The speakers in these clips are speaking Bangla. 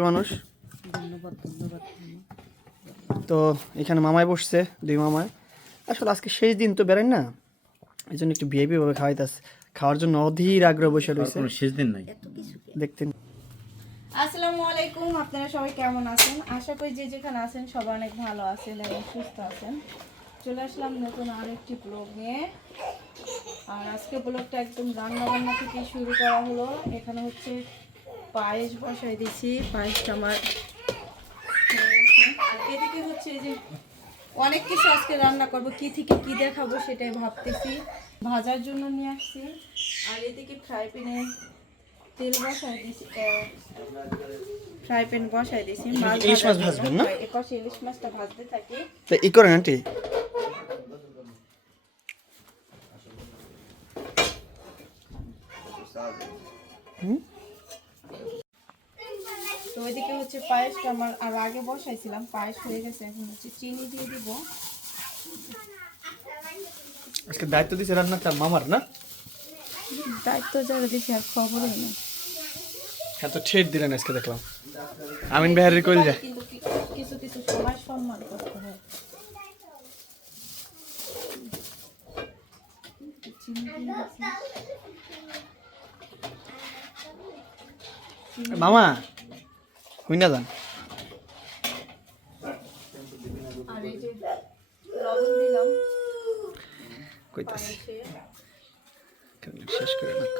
মানুষ ধন্যবাদ ধন্যবাদ তো এখানে মামায় বসছে দুই মামায় আসলে আজকে শেষ দিন তো বেরেন না। এই জন্য একটু ভিআইপি ভাবে খাওয়াইতাস খাওয়ার জন্য অধীর আগ্রহ বসে রয়েছে শেষ দিন নাই। দেখতেন। আপনারা সবাই কেমন আছেন? আশা করি যে যেখানে আছেন সবাই অনেক ভালো আছেন এবং সুস্থ আছেন। চলে আসলাম নতুন আরেকটি ব্লগ নিয়ে। আর আজকে ব্লগটা একদম রান্না বান্না থেকে শুরু করা হলো। এখানে হচ্ছে পায়েস বসাই দিছি পায়েসটা আমার এদিকে হচ্ছে যে অনেক কিছু আজকে রান্না করব, কি থেকে কি দেখাবো সেটাই ভাবতেছি। ভাজার জন্য নিয়ে আসছি। আর এদিকে ফ্রাই প্যানে তেল বসাই দিছি ফ্রাই প্যান বসাই দিছি মাছ ইলিশ মাছ ভাজবেন না? এপাশে ইলিশ মাছটা ভাজতে থাকি। তো ই করেন আন্টি। তো ওইদিকে হচ্ছে পায়েসটা আমার আর আগে বসাইছিলাম পায়েস হয়ে গেছে এখন হচ্ছে চিনি দিয়ে দিব। আজকে দায়িত্ব দিছে রান্নার তার মামার না? দায়িত্ব যারা দেখি আর খবরই নেই। এত ঠেট দিলেন আজকে দেখলাম। আমিন বেহারির কইল যায়। কিন্তু কিছু কিছু সময় সম্মান করতে হয়। মামা হই না যান আর এই যে লবণ দিলাম কইতাছি পায়েসে। শেষ করে নাক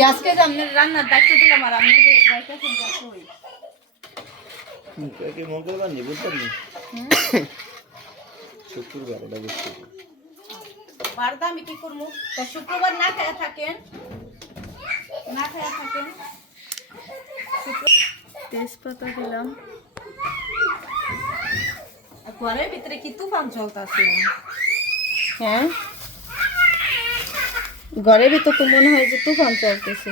কি আজকে যে আপনার রান্নার দায়িত্ব দিলাম আর আপনি যে যাইতেছেন কি মঙ্গলবার নেই। বুঝতে পারলি শুক্রবার এটা বুঝতে বারদা আমি কি করব? তা শুক্রবার না খায়া থাকেন। না খায়া থাকেন। তেজপাতা দিলাম। আর ঘরের ভিতরে কি তুফান চলতেছে? হ্যাঁ? ঘরের ভিতর তো মনে হয় যে তুফান চলতেছে।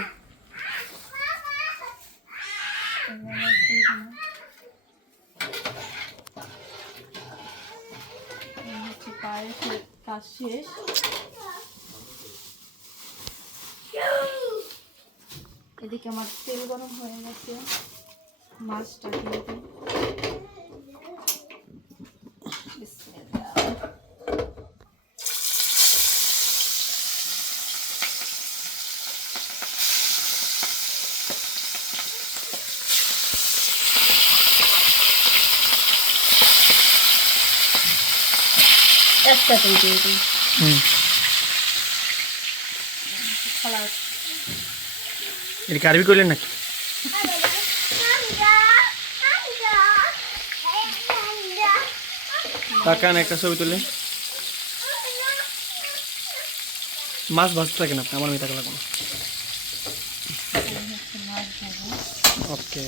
এদিকে আমার তেল গরম হয়ে গেছে। মাছটা করে দিয়ে দিই। এটা আরবি করলেন নাকি? তাকান একটা ছবি তুলে মাছ ভাজতে থাকেন আপনি আমার মেয়ে টাকা লাগবে মাছ ভাজা ওকে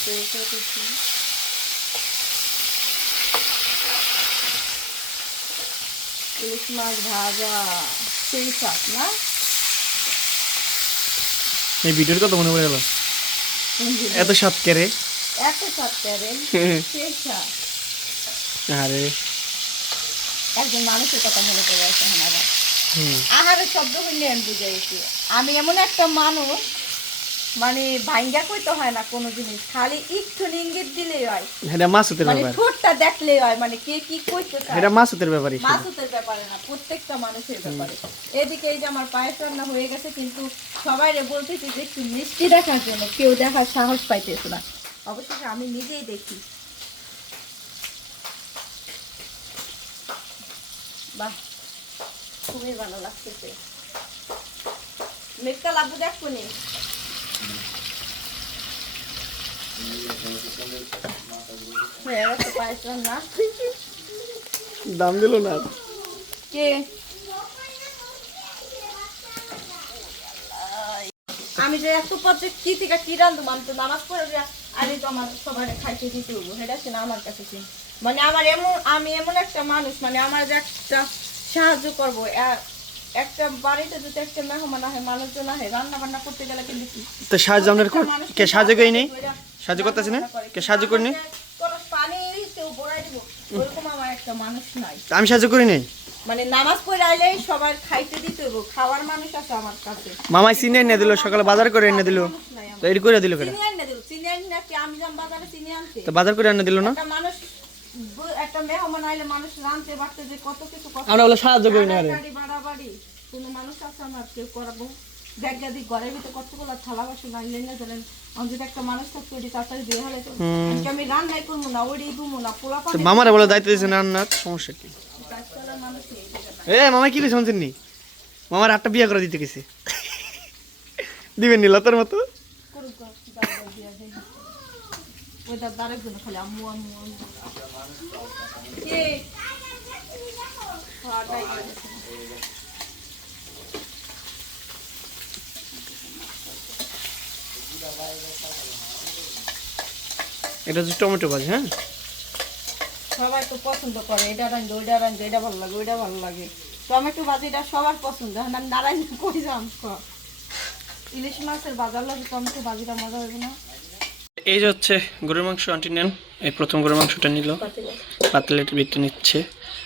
মাছ করা তেল করতেছি ইলিশ মাছ ভাজা সেই সাপ না এই ভিডিওর কথা মনে পড়ে গেল? এত এত সাপ করে সেই সাপ আরে। একজন মানুষের কথা মনে এখন আবার আহারের শব্দ হইলে আমি বুঝাইছি আমি এমন একটা মানুষ মানে ভাঙ্গা কইতে হয় না কোনো জিনিস খালি একটু ইঙ্গিত দিলেই হয়। এটা মাসুতের মানে ঠোঁটটা দেখলেই হয় মানে কে কি কইতে চায়। এটা মাসুতের ব্যাপারই মাসুতের ব্যাপারে না প্রত্যেকটা মানুষের ব্যাপারে। এদিকে এই যে আমার পায়েস রান্না হয়ে গেছে কিন্তু সবাই বলতেছি যে একটু মিষ্টি দেখার জন্য কেউ দেখার সাহস পাইতেছে না। অবশেষে আমি নিজেই দেখি। বাহ খুবই ভালো লাগতেছে। মেটকা লাভু দেখো নি? দাম দিল না। আমি যে এত পথে কি থেকে কি রান্ধব আমি তো নামাজ পড়ে আরে তো আমার সবার খাইতে দিতে হব সেটা না আমার কাছে মানে আমার এমন, আমি এমন একটা মানুষ মানে আমার যে একটা সাহায্য করব একটা বাড়িতে যদি একটা মেহমান আহে মানুষজন আহে রান্না বান্না করতে গেলে কিন্তু কি? তো সাহায্য আমাদের কে সাহায্য করি নেই সাহায্য করতেছি না? কে সাহায্য করি নেই কলস পানি কেউ ভরাই দিব। ওরকম আমার একটা মানুষ নাই। আমি সাহায্য করি নেই মানে নামাজ পড়ে আইলেই সবাই খাইতে দিতে হইব। খাওয়ার মানুষ আছে আমার কাছে। মামাই চিনি এনে দিল সকালে বাজার করে এনে দিল। তো এটি করে দিল কেন? চিনি আইনে দিল। চিনি আইনে কি আমি যাম বাজারে চিনি আনতে? তো বাজার করে এনে দিল না? মানুষ একটা মেহমান আইলে মানুষ বাড়তে যে কত কিছু আমরা বলে সাহায্য করি না বাড়ি বাড়াবাড়ি কোনো মানুষ আছে আমার কেউ করাবো। ঘরের ভিতরে কতগুলো থালা বাসন আনলে না জানেন একটা মানুষ থাকতো ওটি তাড়াতাড়ি দিয়ে হলে তো আমি রান্নাই করব না ওটি দুমো না পোলা মামারা বলে দায়িত্ব দিয়েছে রান্নার সমস্যা কি? এ মামা কি কইছ শুনছেন নি? মামার আটটা বিয়ে করে দিতে গেছে দিবেন নি লতার মতো করুক গো, দাও দাও দিয়া দেই। ওই খালি আম্মু আম্মু আম্মু? হ্যাঁ। এটা হচ্ছে টমেটো ভাজি হ্যাঁ সবাই তো পছন্দ করে এটা রান্ধে ওইটা রান্ধে এটা ভালো লাগে ওইটা ভালো লাগে টমেটো ভাজিটা সবার পছন্দ এখন আমি নারায়ণ কই যাম। ইলিশ মাছের বাজার লাগে টমেটো ভাজিটা মজা হবে না এই যে হচ্ছে গরুর মাংস আন্টি নেন। এই প্রথম গরুর মাংসটা নিল। পাতলেটের বিটটা নিচ্ছে।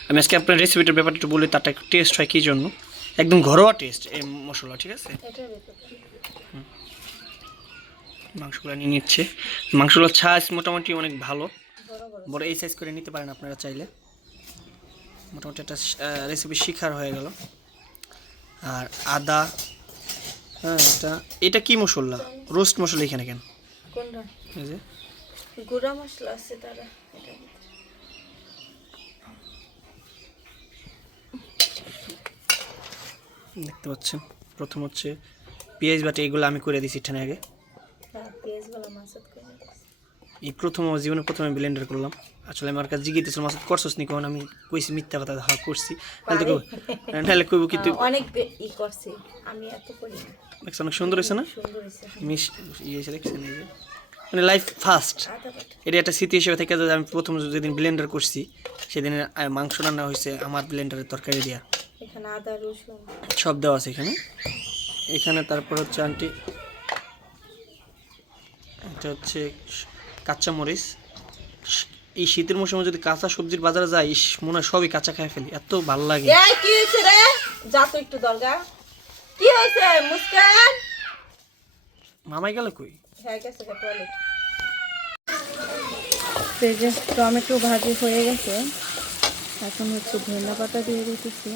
আমি আজকে আপনার রেসিপিটার ব্যাপারটা একটু বলি, তারটা একটু টেস্ট হয় কী জন্য? একদম ঘরোয়া টেস্ট এই মশলা, ঠিক আছে? মাংসগুলো নিয়ে নিচ্ছে। মাংসগুলোর সাইজ মোটামুটি অনেক ভালো। বড় এই সাইজ করে নিতে পারেন আপনারা চাইলে। মোটামুটি একটা রেসিপি শিখার হয়ে গেল। আর আদা হ্যাঁ এটা এটা কী মশলা? রোস্ট মশলা এখানে কেন? কোনটা? এই যে। গুঁড়া মশলা আছে তারা দেখতে পাচ্ছেন প্রথম হচ্ছে পেঁয়াজ বাটা এগুলো আমি করে দিয়েছি এখানে আগে। এই প্রথম আমার জীবনে প্রথমে ব্লেন্ডার করলাম। আসলে আমার কাছে জিজ্ঞেস মাছ করছস নি কখন আমি কইছি মিথ্যা কথা হ্যাঁ করছি। নাহলে কইব কিন্তু অনেক ই করছি আমি এত করি না। দেখছ অনেক সুন্দর হয়েছে না? মিশ ইয়ে এসে দেখছেন এই যে। মানে লাইফ ফার্স্ট এটা একটা স্মৃতি হিসেবে থেকে যায় আমি প্রথম যেদিন ব্লেন্ডার করছি সেদিন মাংস রান্না হয়েছে আমার ব্লেন্ডারের তরকারি রসুন। সব দেওয়া আছে এখানে। এখানে তারপর হচ্ছে আন্টি এটা হচ্ছে কাঁচা মরিচ এই শীতের মৌসুমে যদি কাঁচা সবজির বাজারে যাই মনে হয় সবই কাঁচা খাই ফেলি। এত ভালো লাগে। কি হয়েছে রে? যা তো একটু দরগা কি হয়েছে মুস্কান? মামাই গেল কই? হ্যাঁ গেছে টয়লেট যে টমেটো ভাজি হয়ে গেছে। এখন হচ্ছে ধনিয়া পাতা দিয়ে দিতেছি।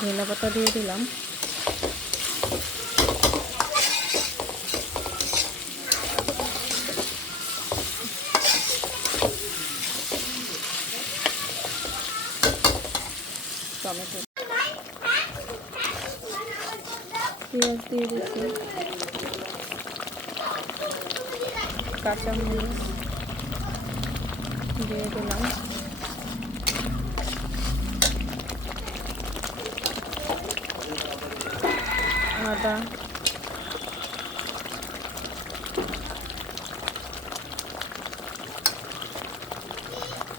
ধনিয়া পাতা দিয়ে দিলাম। টমেটো। পেঁয়াজ দিয়ে দিচ্ছি। কাঁচামরিচ দিয়ে দিলাম। আদা।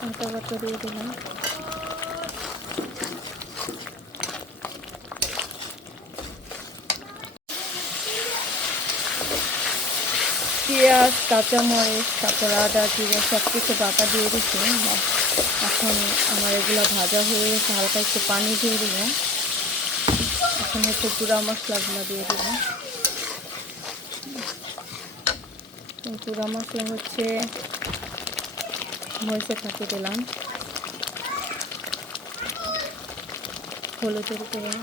আদা বাটা দিয়ে দিলাম। পেঁয়াজ, কাঁচামরিচ, তারপর আদা, জিরে সব কিছু বাটা দিয়ে দিচ্ছি। এখন আমার এগুলো ভাজা হয়ে গেছে, হালকা একটু পানি দিয়ে দিব। এখন হচ্ছে গুঁড়া মশলাগুলো দিয়ে দেবো। গুঁড়া মশলা হচ্ছে মরিচে থাকে দিলাম। হলুদের গুঁড়ো।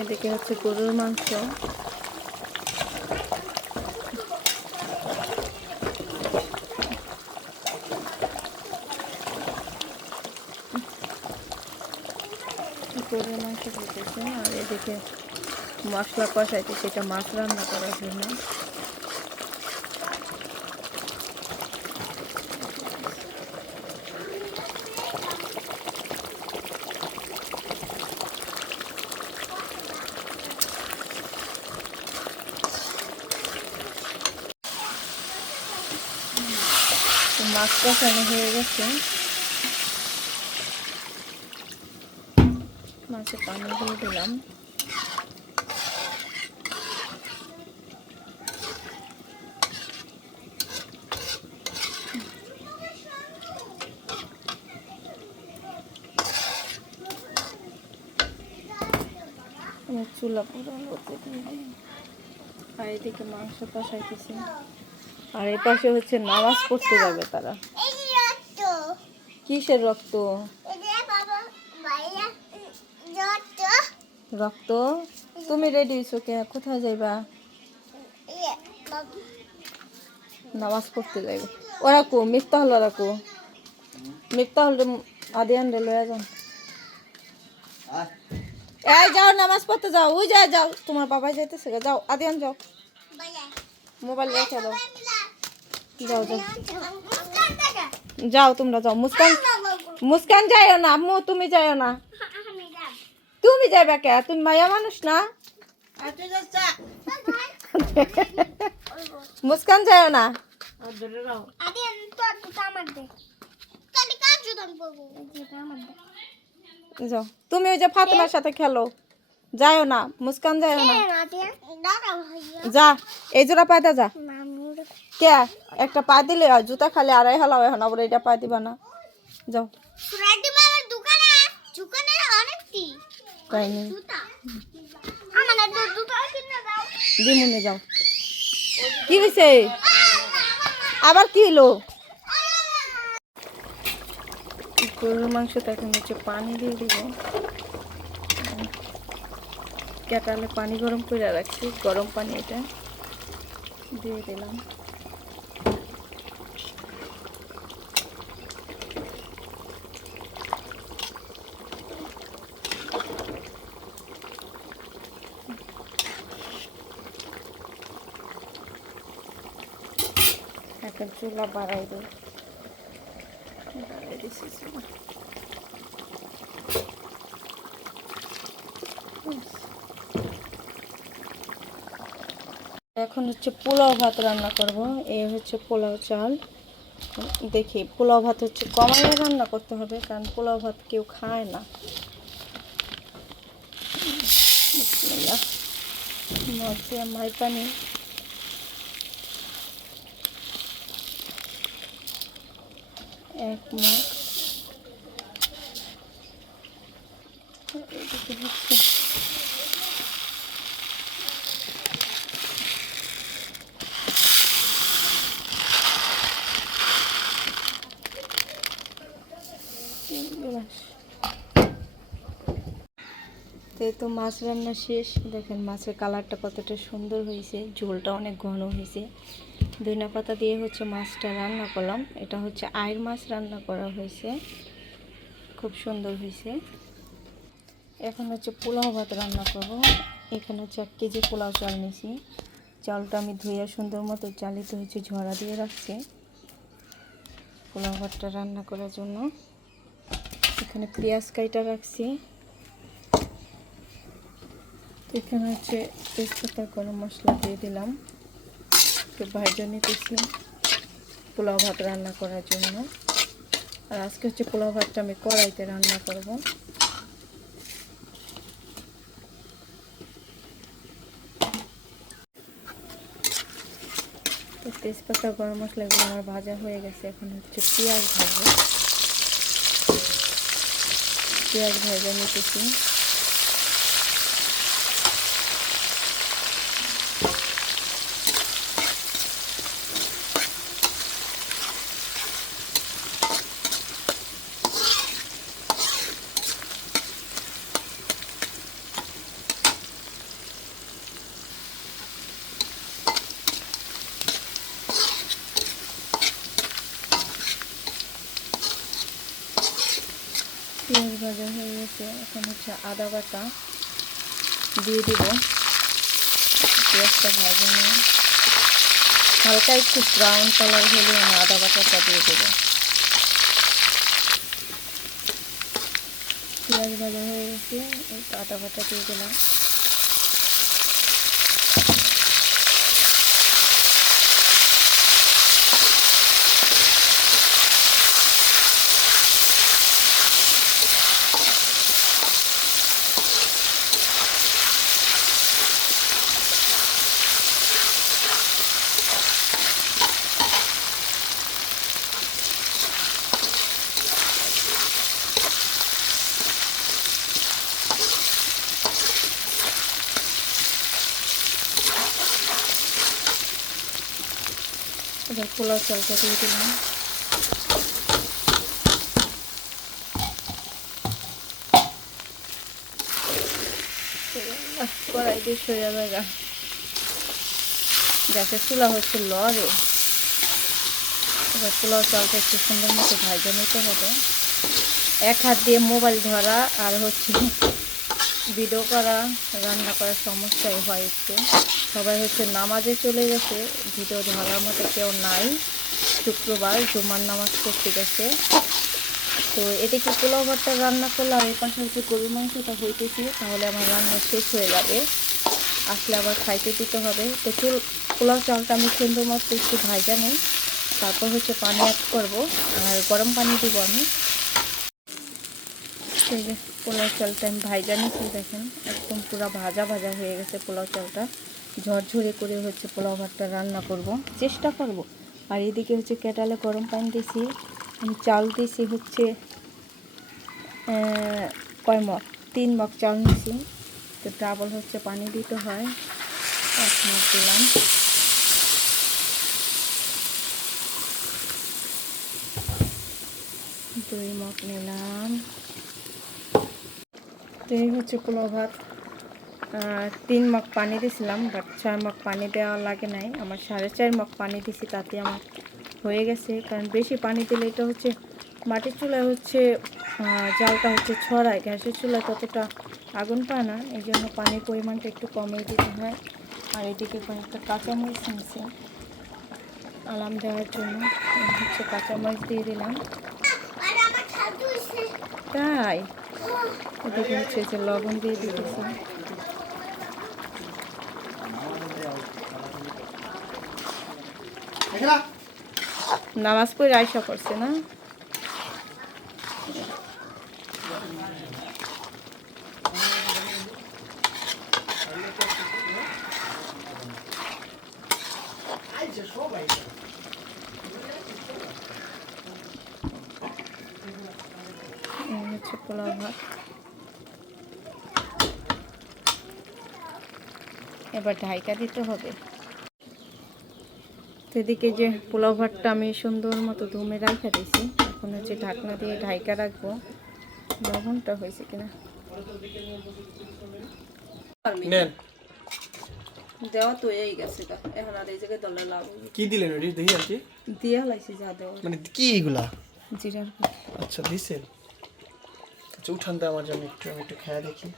এদিকে হচ্ছে গরুর মাংস। গরুর মাংস দিতেছে আর এদিকে মশলা কষাইছে সেটা মাছ রান্না করার জন্য। কষানো হয়ে গেছে। মাছে পানি দিয়ে দিলাম। চুলা পুরো দিই। আর এদিকে মাংস কষাইতেছি। আর এই পাশে হচ্ছে নামাজ পড়তে যাবে তারা। কিসের রক্ত? রক্ত। তুমি রেডি হইছো কে? কোথায় যাইবা? নামাজ পড়তে যাইবে। ওরা কো? মিফতা হল ওরা কো? মিফতা হল আদিয়ান রে লয়া যাও। আয় এই যাও নামাজ পড়তে যাও। ওই যায় যাও। তোমার বাবা যাইতেছে গা, যাও আদিয়ান যাও। মোবাইল রেখে দাও। যাও যাও। যাও তোমরা যাও। মুস্কান মুস্কান যাইও না, আম্মু, তুমি যাইও না। তুমি যাইবা কে? তুমি মায়া মানুষ না? মুস্কান যাইও না? যাও। তুমি ওই যে ফাতেমার সাথে খেলো। যাইও না মুস্কান যাইও না। যা এই জোড়া পায়দা যা। কে একটা পা দিলে জুতা খালি আড়াই হালা হয় না বলে এটা পা দিবা না। যাও। দিমুনে যাও। কি হয়েছে আবার কি হলো গরুর মাংসটা এখন হচ্ছে পানি দিয়ে দিব। কেটালে পানি গরম করে রাখছি, গরম পানি এটা দিয়ে দিলাম। এখন চুলা বাড়াই দিই বাড়াই এখন হচ্ছে পোলাও ভাত রান্না করব। এই হচ্ছে পোলাও চাল। দেখি, পোলাও ভাত হচ্ছে কমাইয়ে রান্না করতে হবে, কারণ পোলাও ভাত কেউ খায় না। বিসমিল্লাহ। মগ মাই পানি এক মগ এদিকে হচ্ছে তিন গ্লাস তো তো মাছ রান্না শেষ। দেখেন মাছের কালারটা কতটা সুন্দর হয়েছে, ঝোলটা অনেক ঘন হয়েছে। ধনিয়া পাতা দিয়ে হচ্ছে মাছটা রান্না করলাম। এটা হচ্ছে আয়ের মাছ রান্না করা হয়েছে। খুব সুন্দর হয়েছে। এখন হচ্ছে পোলাও ভাত রান্না করব। এখানে হচ্ছে এক কেজি পোলাও চাল নিয়েছি। চালটা আমি ধুইয়া সুন্দর মতো চালিত হচ্ছে ঝরা দিয়ে রাখছি। পোলাও ভাতটা রান্না করার জন্য। এখানে পেঁয়াজ কাইটা রাখছি। এখানে হচ্ছে তেজপাতা গরম মশলা দিয়ে দিলাম। একটু ভাজা নিতেছি পোলাও ভাত রান্না করার জন্য। আর আজকে হচ্ছে পোলাও ভাতটা আমি কড়াইতে রান্না করব। তেজপাতা গরম মশলা এগুলো আমার ভাজা হয়ে গেছে, এখন হচ্ছে পেঁয়াজ ভাজবো। পেঁয়াজ ভাজা নিতেছি। হচ্ছে আদা বাটা। দিয়ে দিব পেঁয়াজটা ভাজা নিয়ে। হালকা একটু ব্রাউন কালার হলে আমি আদা বাটাটা দিয়ে দেবো। পেঁয়াজ ভাজা হয়ে গেছে আদা বাটা দিয়ে দিলাম। এবার পোলাও চালটা দিয়ে দিলাম। কড়াই দিয়ে সোজা গ্যাসের চুলা হচ্ছে লড়ে এবার পোলাও চালটা একটু সুন্দর মতো ভাজে নিতে হবে। এক হাত দিয়ে মোবাইল ধরা আর হচ্ছে ভিডিও করা, রান্না করার সমস্যাই হয় একটু। সবাই হচ্ছে নামাজে চলে গেছে। ভিডিও ধরার মতো কেউ নাই। শুক্রবার জুমার নামাজ পড়তে গেছে। তো এদিকে পোলাও ভাতটা রান্না করলে এই পাশে হচ্ছে গরুর মাংসটা হইতেছে। তাহলে আমার রান্না শেষ হয়ে যাবে। আসলে আবার খাইতে দিতে হবে। তো চুল পোলাও চালটা আমি সুন্দর মতো একটু ভাজা নিই। তারপর হচ্ছে পানি অ্যাড করব। আর গরম পানি দিব আমি। পোলাও চালটা আমি ভাজা নিচ্ছি দেখেন। একদম পুরো ভাজা ভাজা হয়ে গেছে পোলাও চালটা। ঝরঝরে করে হচ্ছে পোলাও ভাতটা রান্না করব। চেষ্টা করব। আর এদিকে হচ্ছে কেটালে গরম পানি দিয়েছি, আমি চাল দিয়েছি হচ্ছে কয় মগ? তিন মগ চাল নিয়েছি। তো ডাবল হচ্ছে পানি দিতে হয়। এক মগ দিলাম। দুই মগ নিলাম। তো এই হচ্ছে পোলাও ভাত। তিন মগ পানি দিয়েছিলাম বাট চার মগ পানি দেওয়া লাগে নাই। আমার সাড়ে চার মগ পানি দিছি তাতে আমার হয়ে গেছে। কারণ বেশি পানি দিলে এটা হচ্ছে মাটির চুলায় হচ্ছে জালটা হচ্ছে ছড়ায় গ্যাসের চুলায় ততটা আগুন পায় না। এই জন্য পানির পরিমাণটা একটু কমিয়ে দিতে হয়। আর এদিকে কয়েকটা কাঁচামরিচ নিয়েছি আলাম দেওয়ার জন্য হচ্ছে কাঁচামরিচ দিয়ে দিলাম। তাই। এদিকে হচ্ছে যে লবণ দিয়ে দিতেছি। নামাজ পড়ে আয়সা করছে না? হচ্ছে এবার ঢাইকা দিতে হবে। এদিকে যে পোলাও ভাতটা আমি সুন্দর মতো ধুমে রাখা দিয়েছি এখন হচ্ছে ঢাকনা দিয়ে ঢাইকা রাখব। লবণটা হয়েছে কিনা? দেওয়া তো এই গেছে এখন আর এই জায়গায় দলে লাভ হবে। কি দিলেন ওটি দেখি যা দেওয়া মানে কি এগুলা? জিরার আচ্ছা দিছেন। আচ্ছা উঠান আমার জন্য একটু আমি একটু খেয়া দেখি।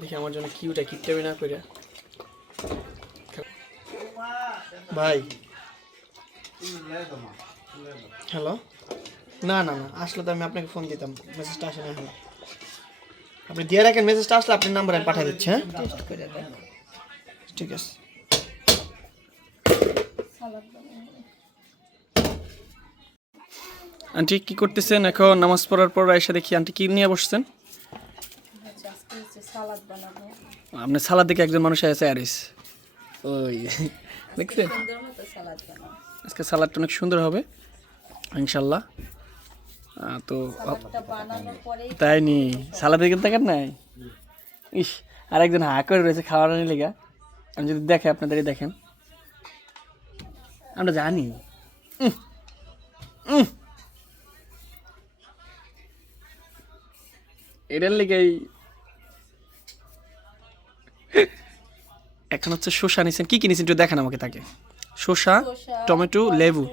দেখি আমার জন্য কি ওটা না করে ভাই। হ্যালো? না না না আসলে তো আমি আপনাকে ফোন দিতাম মেসেজটা আসে না এখন। আপনি দিয়ে রাখেন মেসেজটা আসলে আপনার নাম্বার আমি পাঠিয়ে দিচ্ছি হ্যাঁ? টেস্ট করে দেখ ঠিক আছে। আন্টি কি করতেছেন এখন? নামাজ পড়ার পর এসে দেখি আন্টি কি নিয়ে বসছেন? আপনি আজকে হচ্ছে সালাদ সালাদ দেখে একজন মানুষ আছে আরিস। ওই। দেখছেন? আজকে সালাদটা অনেক সুন্দর হবে ইনশাল্লাহ। তো তাই নি সালাদ দিকে দেখেন নাই? ইস আর একজন হা করে রয়েছে খাওয়ার লেগা। আমি যদি দেখে আপনাদেরই দেখেন। আমরা জানি। এটার লেগেই এখন হচ্ছে শসা নিছেন। কি কি নিছেন একটু দেখেন আমাকে তাকে। শসা টমেটো লেবু।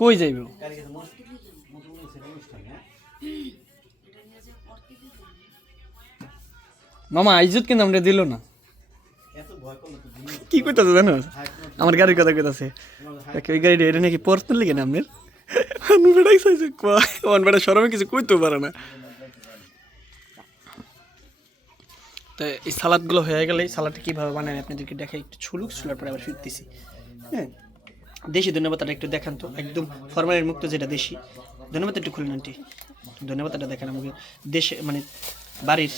কই যাইব? মামা ইজ্জত কিন্তু আমরা দিল না। কি কইতাছে জানো? আমার গাড়ির কথা কইতাছে। ওই গাড়িটা এটা নাকি পড়তে লেগে না আপনার? বেড়াই চাইছে বেড়া সরমে কিছু কইতেও পারে না। তো এই সালাদগুলো হয়ে গেলে সালাদটা কীভাবে বানায় আপনাদেরকে দেখাই একটু ছুলুক, ছুলার পরে আবার ফিরতেছি। হ্যাঁ? দেশি ধন্যবাদটা একটু দেখান তো। একদম ফরমালের মুক্ত যেটা দেশি। ধন্যবাদ একটু খুলুন আন্টি ধন্যবাদটা দেখেন আমাকে। দেশে মানে বাড়ির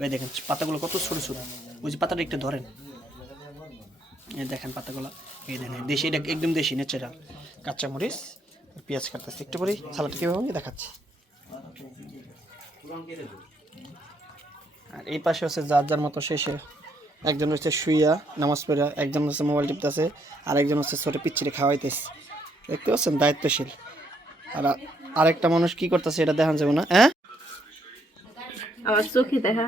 ওই দেখেন, পাতাগুলো কত ছোটো ছোটো। ওই যে পাতাটা একটু ধরেন। এই দেখেন পাতাগুলো। এই দেখেন দেশি, এটা একদম দেশি ন্যাচারাল কাঁচামরিচ, পেঁয়াজ কাটতেছি একটু পরেই। সালাদটা কীভাবে ভাঙি দেখাচ্ছি। আর এই পাশে হচ্ছে যার যার মতো শেষে একজন হচ্ছে শুইয়া নামাজ পড়া একজন হচ্ছে মোবাইল টিপতেছে আর একজন হচ্ছে ছোটো পিচ্ছিরে খাওয়াইতেছে। দেখতে পাচ্ছেন? দায়িত্বশীল। আর আরেকটা মানুষ কি করতেছে এটা দেখান যাবে না হ্যাঁ? আমার চোখে দেখা।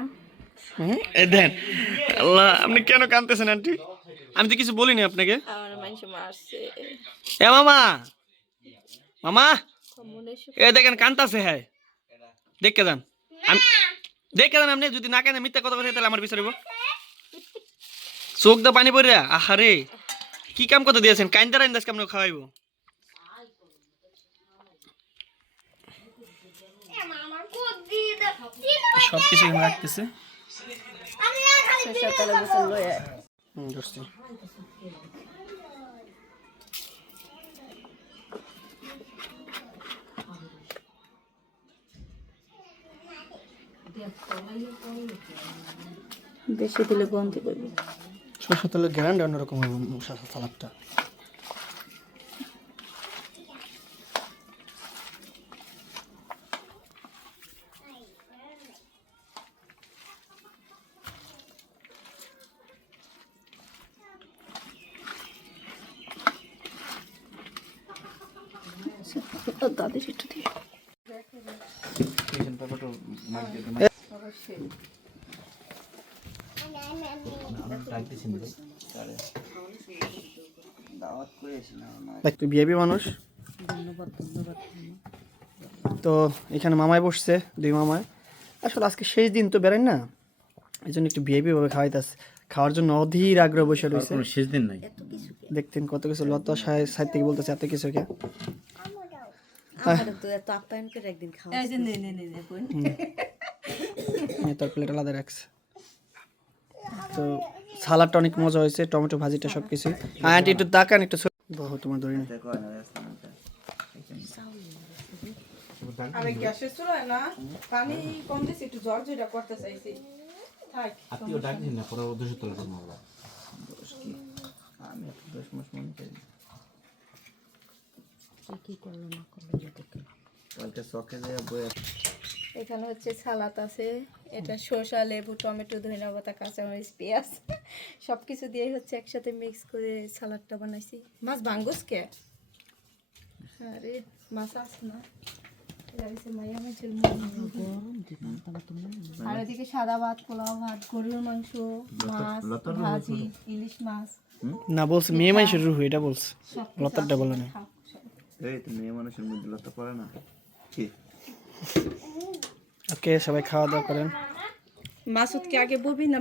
এই দেন আল্লাহ আপনি কেন কানতেছেন আন্টি? আমি তো কিছু বলিনি আপনাকে। এ মামা! মামা! এ দেখেন কান্তাছে হ্যাঁ। দেখে যান। দেখে যান আপনি যদি না কেন মিথ্যা কথা কথা তাহলে আমার বিচারিব চোখ দা পানি পড়ে আহারে। কি কাম কথা দিয়েছেন? কাইন্দার আইন্দাজ কেমন খাওয়াইব? সব কিছু রাখতেছে বেশি দিলে গন্ধি করবি। সরষের তেলের গ্যারান্ড অন্যরকম হবে সরষের সালাদটা দাদি একটু দিয়ে অবশ্যই দাওয়াত করেছি না না দেখ তুই বিয়েবি মানুষ? তো এখানে মামায় বসছে দুই মামায় আসলে আজকে শেষ দিন তো বেরোয় না। এই জন্য একটু বিয়েবি ভাবে খাওয়াইতাছে। খাওয়ার জন্য অধীর আগ্রহ বসে রয়েছে শেষ দিন নাই। দেখতেন কত কিছু লতা সাইড থেকে বলতেছে এত কিছু কে। এই যে নে নে নে নে বোন। নিয়ে তোর প্লেট আলাদা রাখছে। তো সালাডটা অনেক মজা হয়েছে টমেটো ভাজিটা সব কিছু আন্টি একটু তাকান একটু বহু তোমার ধরি না। আমি চুলায় না পানি কম দিছি একটু জল জুড়া করতে চাইছি। থাক আত্মীয় ডাকছেন না পরে দুশো তোলা করব আমরা। আমি দোষ মাস মনে করি কালকে চকে যায় বই এখানে হচ্ছে সালাদ আছে এটা শসা লেবু টমেটো ধনিয়া পাতা কাঁচামরিচ পেঁয়াজ সব কিছু দিয়ে হচ্ছে একসাথে মিক্স করে সালাদটা বানাইছি। মাছ ভাঙ্গুস কে? আরে মাছ আছে না। আর এদিকে সাদা ভাত পোলাও ভাত গরুর মাংস মাছ ভাজি ইলিশ মাছ। না বলছে মেয়ে মানুষের রুহু এটা বলছে। লতারটা বলে না। এই তো মেয়ে মানুষের মধ্যে লতা পড়ে না। কি? ওকে সবাই খাওয়া দাওয়া করেন। মাসুদকে আগে বলবি না